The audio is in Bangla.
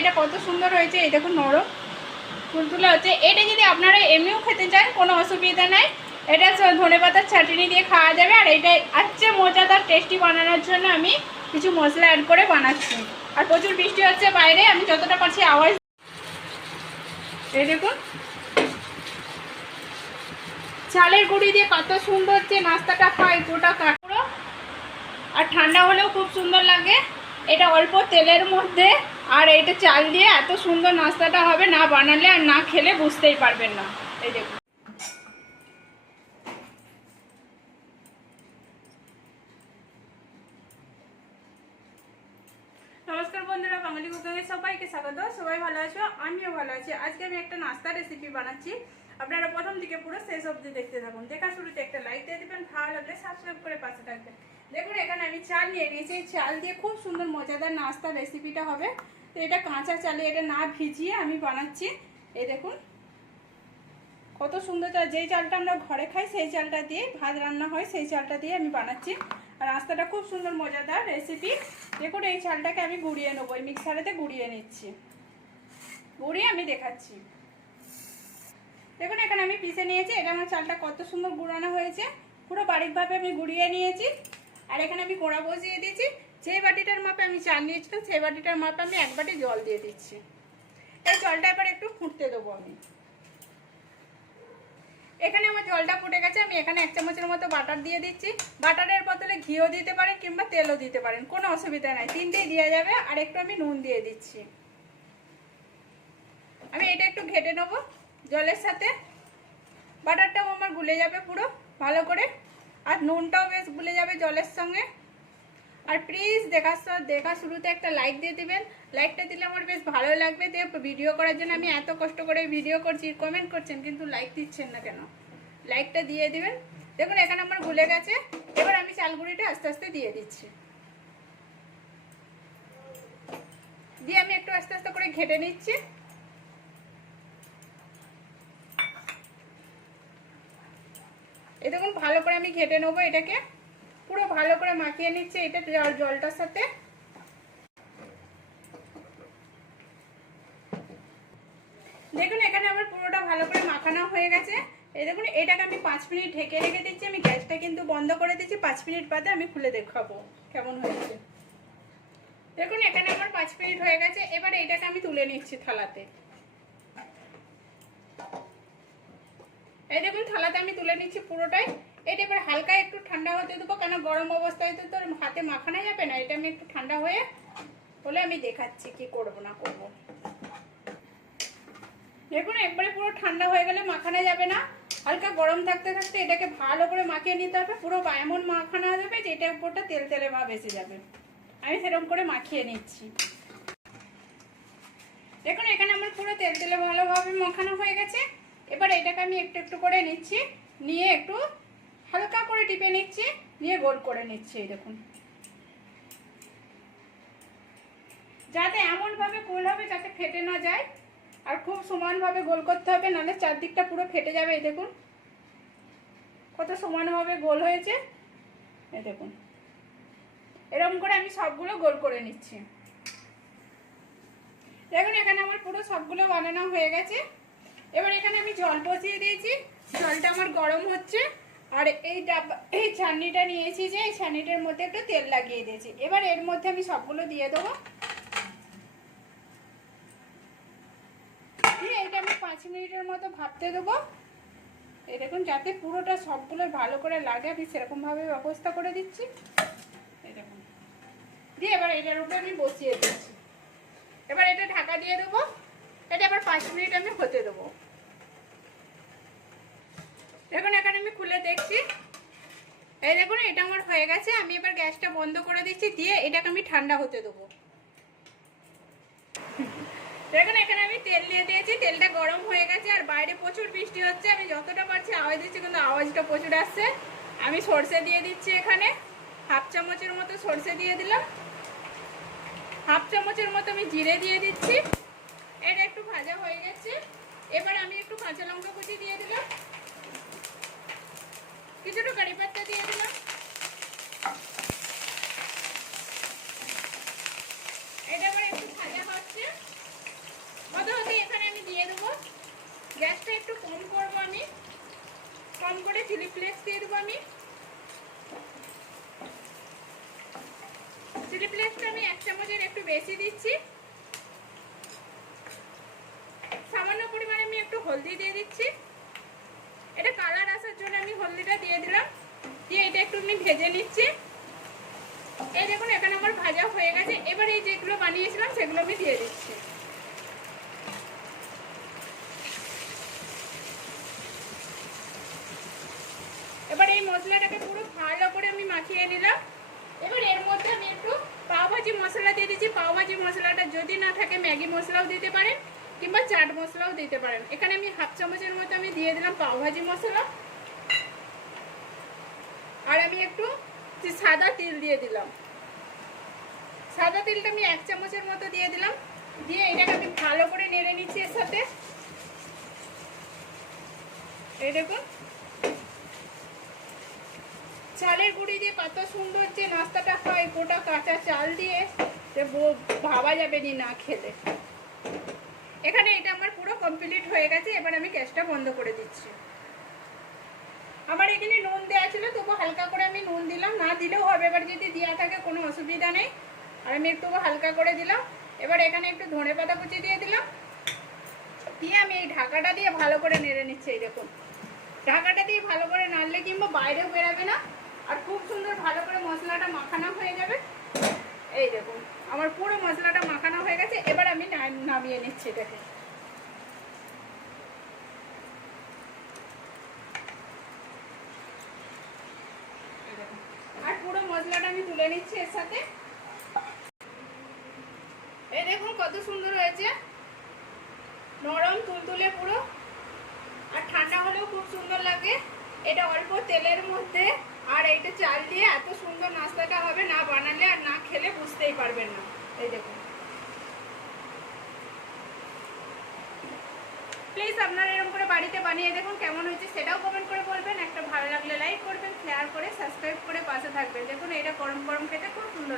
এটা কত সুন্দর হয়েছে, এই দেখুন নরম। তুলতুলে হচ্ছে, এটা যদি আপনারা এমনিও খেতে চান, কোনো অসুবিধা নাই। এটা ধনে পাতার চাটনি দিয়ে খাওয়া যাবে, আর এটা আচ্ছে মজাদার টেস্টি বানানোর জন্য আমি কিছু মশলা অ্যাড করে বানাচ্ছি। আর প্রচুর বৃষ্টি হচ্ছে বাইরে, আমি যতটা পারছি আওয়াজ এই দেখুন। চালের গুঁড়ি দিয়ে কত সুন্দর যে নাস্তাটা হয়, গোটা কাঁকড়ো। আর ঠান্ডা হলেও খুব সুন্দর লাগে। এটা অল্প তেলের মধ্যে, আর এটা চাল দিয়ে এত সুন্দর নাস্তাটা হবে, না বানালে আর না খেলে বুঝতেই পারবেন না। এই দেখুন। নমস্কার বন্ধুরা সবাইকে স্বাগত। সবাই ভালো আছো? আমিও ভালো আছি। আজকে আমি একটা নাস্তা রেসিপি বানাচ্ছি। আপনারা প্রথম দিকে পুরো শেষ অবধি দেখতে থাকুন। দেখা শুরুতে একটা লাইক দিয়ে দেবেন। ভালো লাগলে সাবস্ক্রাইব করে পাশে থাকবেন। দেখুন, এখানে আমি চাল নিয়ে নিয়েছি। এই চাল দিয়ে খুব সুন্দর, মজাদার নাস্তা রেসিপিটা হবে। তো এটা কাঁচা চালে এটা না ভিজিয়ে আমি বানাচ্ছি। এই দেখুন, কত সুন্দর চাল। যেই চালটা আমরা ঘরে খাই, সেই চালটা দিয়ে ভাত রান্না হয়, সেই চালটা দিয়ে আমি বানাচ্ছি। আর নাস্তাটা খুব সুন্দর, মজাদার রেসিপি দেখুন, এই চালটাকে আমি গুঁড়িয়ে নেব। এই মিক্সারেতে গুঁড়িয়ে নিচ্ছি। গুঁড়িয়ে আমি দেখাচ্ছি। দেখুন, এখানে আমি পিষে নিয়েছি। এটা আমার চালটা কত সুন্দর গুঁড়ানো হয়েছে। পুরো বারিকভাবে আমি গুঁড়িয়ে নিয়েছি। আর এখানে আমি কোড়া বসিয়ে দিয়েছি। যেই বাটিটার মাপে আমি চাল নিয়েছিলাম, সেই বাটিটার মাপে আমি এক বাটি জল দিয়ে দিচ্ছি। এই জলটা এবার একটু ফুটতে দেবো আমি। এখানে আমার জলটা ফুটে গেছে, আমি এখানে এক চামচের মতো বাটার দিয়ে দিচ্ছি। বাটারের বদলে ঘিও দিতে পারেন কিংবা তেলও দিতে পারেন, কোনো অসুবিধা নাই। তিনটেই দেওয়া যাবে, আর একটু আমি নুন দিয়ে দিচ্ছি। আমি এটা একটু ঘেটে নেব জলের সাথে। বাটারটাও আমার গুলে যাবে পুরো, ভালো করে। আর নুনটাও বেশ ভুলে যাবে জলের সঙ্গে। আর প্লিজ দেখার দেখা শুরুতে একটা লাইক দিয়ে দিবেন। লাইকটা দিলে আমার বেশ ভালো লাগবে। দিয়ে ভিডিও করার জন্য আমি এত কষ্ট করে ভিডিও করছি কমেন্ট করছেন, কিন্তু লাইক দিচ্ছেন না কেন? লাইকটা দিয়ে দিবেন। দেখুন, এখানে আমার ভুলে গেছে। এবার আমি চালগুড়িটা আস্তে আস্তে দিয়ে দিচ্ছি। দিয়ে আমি একটু আস্তে আস্তে করে ঘেটে নিচ্ছি। এই দেখুন, ভালো করে আমি ঘেটে নেব এটাকে। পুরো ভালো করে মাখিয়ে নিচ্ছে এটা জলটার সাথে। দেখুন, এখানে আমার পুরোটা ভালো করে মাখানো হয়ে গেছে। এই দেখুন, এটাকে আমি পাঁচ মিনিট ঢেকে রেখে দিচ্ছি। আমি গ্যাসটা কিন্তু বন্ধ করে দিচ্ছি। পাঁচ মিনিট বাদে আমি খুলে দেখাবো কেমন হয়েছে। দেখুন, এখানে আমার পাঁচ মিনিট হয়ে গেছে। এবার এইটাকে আমি তুলে নিচ্ছি থালাতে। এই দেখুন, থালাতে আমি তুলে নিচ্ছি পুরোটাই। এটা এবার হালকা একটু ঠান্ডা হতে দেবো কেন গরম অবস্থায় তো তোর হাতে মাখানো যাবে না, এটা আমি একটু ঠান্ডা হয়ে হলে আমি দেখাচ্ছি কি করব না করব। দেখুন, একবারে পুরো ঠান্ডা হয়ে গেলে মাখানো যাবে না। হালকা গরম থাকতে থাকতে এটাকে ভালো করে মাখিয়ে নিতে হবে, পুরো এমন মাখানো যাবে যে এটা উপরটা তেল তেলে ভাব এসে যাবে। আমি সেরকম করে মাখিয়ে নিচ্ছি। দেখুন, এখানে আমার পুরো তেল তেলে ভালোভাবে মাখানো হয়ে গেছে। এবার এটাকে আমি একটু একটু করে নিচ্ছি, নিয়ে একটু হালকা করে টিপে নিচ্ছি, নিয়ে গোল করে নিচ্ছি, এই দেখুন। যাতে এমনভাবে গোল হবে যাতে ফেটে না যায়, আর খুব সমানভাবে গোল করতে হবে, নাহলে চারদিকটা পুরো ফেটে যাবে, এই দেখুন। কত সমানভাবে গোল হয়েছে, এই দেখুন। এরকম করে আমি সবগুলো গোল করে নিচ্ছি। দেখুন, এখানে আমার পুরো সবগুলো বানানো হয়ে গেছে। এবার এখানে আমি জল বসিয়ে দিয়েছি। জলটা আমার গরম হচ্ছে। আর এই ডাব্বা এই ছান্নিটা নিয়েছি যে, এই ছান্নিটার মধ্যে একটু তেল লাগিয়ে দিয়েছি। এবার এর মধ্যে আমি সবগুলো দিয়ে দেবো। দিয়ে এটা আমি পাঁচ মিনিটের মতো ভাবতে দেবো। এই দেখুন, যাতে পুরোটা সবগুলো ভালো করে লাগে, আমি সেরকমভাবে ব্যবস্থা করে দিচ্ছি। দেখুন। দিয়ে এবার এটার উপরে আমি বসিয়ে দিচ্ছি। এবার এটা ঢাকা দিয়ে দেবো। এটা আবার পাঁচ মিনিট আমি হতে দেবো। দেখুন, এখানে আমি খুলে দেখছি। এই দেখুন, এটা আমার হয়ে গেছে। আমি এবার গ্যাসটা বন্ধ করে দিচ্ছি, দিয়ে এটাকে আমি ঠান্ডা হতে দেবো। দেখুন, এখানে আমি তেল দিয়ে দিয়েছি। তেলটা গরম হয়ে গেছে, আর বাইরে প্রচুর বৃষ্টি হচ্ছে। আমি যতটা পারছি আওয়াজ দিচ্ছি, কিন্তু আওয়াজটা প্রচুর আসছে। আমি সর্ষে দিয়ে দিচ্ছি এখানে। হাফ চামচের মতো সর্ষে দিয়ে দিলাম। হাফ চামচের মতো আমি জিরে দিয়ে দিচ্ছি। এটা একটু ভাজা হয়ে গেছে। এবার আমি একটু কাঁচা লঙ্কা কুচি দিয়ে দিলাম। কিছুটা কারি পাতা দিয়ে দিলাম। এটা আবার একটু ভাজা হচ্ছে। কত হতে এখানে আমি দিয়ে দেবো। গ্যাসটা একটু কম করব আমি। কম করে চিলি ফ্লেক্স দিয়ে দেবো আমি। চিলি ফ্লেক্সটা আমি এক চামচের একটু বেশি দিচ্ছি। সামান্য পরিমাণে আমি একটু হলদি দিয়ে দিচ্ছি। এটা কালার আসার জন্য আমি হলদিটা দিয়ে দিলাম। দিয়ে এটা একটু আমি ভেজে নিচ্ছি। এই দেখুন, এখানে আমার ভাজা হয়ে গেছে। এবার এই যেগুলো বানিয়েছিলাম, সেগুলো আমি দিয়ে দিচ্ছি। এবার এই মশলাটাকে পুরো ভালো করে আমি মাখিয়ে নিলাম। এবার এর মধ্যে আমি একটু পাওভাজি মশলা দিয়ে দিচ্ছি। পাওভাজি মশলাটা যদি না থাকে, ম্যাগি মশলাও দিতে পারেন। কিংবা চাট মশলাও দিতে পারেন। এখানে আমি হাফ চামচের মতো আমি দিয়ে দিলাম পাওভাজি মশলা। আর আমি একটু সাদা তিল দিয়ে দিলাম। সাদা তিলটা আমি এক চামচের মতো দিয়ে দিলাম। দিয়ে এটাকে আমি ভালো করে নেড়ে নিচ্ছি এর সাথে। এই দেখুন। চালের গুঁড়ি দিয়ে কত সুন্দর যে নাস্তাটা হয়, গোটা কাঁচা চাল দিয়ে ভাবা যাবে না খেলে। এখানে এটা আমার পুরো কমপ্লিট হয়ে গেছে, এবার আমি গ্যাসটা বন্ধ করে দিচ্ছি। আমার এখানে নুন দেওয়া ছিল, তবু হালকা করে আমি নুন দিলাম, না দিলেও হবে, এবার যদি দেওয়া থাকে কোনো অসুবিধা নেই। আর আমি একটু হালকা করে দিলাম, এবার এখানে একটু ধনে পাতা কুচি দিয়ে দিলাম। দিয়ে আমি এই ঢাকাটা দিয়ে ভালো করে নেড়ে নিচ্ছি, এই দেখুন। ঢাকাটা দিয়ে ভালো করে নাড়লে কিংবা বাইরেও বেরাবে না, আর খুব সুন্দর ভালো করে মশলাটা মাখানো হয়ে যাবে। এই দেখুন, আমার পুরো মশলাটা মাখানো হয়ে গেছে এবার আমি না- নামিয়ে নিচ্ছি এটাকে আর পুরো মশলাটা আমি তুলে নিচ্ছি এর সাথে। এই দেখুন কত সুন্দর হয়েছে। নরম, তুলতুলে পুরো। আর ঠান্ডা হলেও খুব সুন্দর লাগে। এটা অল্প তেলের মধ্যে। আর এইটা চাল দিয়ে এত সুন্দর নাস্তাটা হবে না বানালে আর না খেলে বুঝতেই পারবেন না। এই দেখুন প্লিজ আপনারা এরকম করে বাড়িতে বানিয়ে দেখুন কেমন হয়েছে, সেটাও কমেন্ট করে বলবেন। একটা ভালো লাগলে লাইক করবেন শেয়ার করে সাবস্ক্রাইব করে পাশে থাকবেন। দেখুন এটা গরম গরম খেতে খুব সুন্দর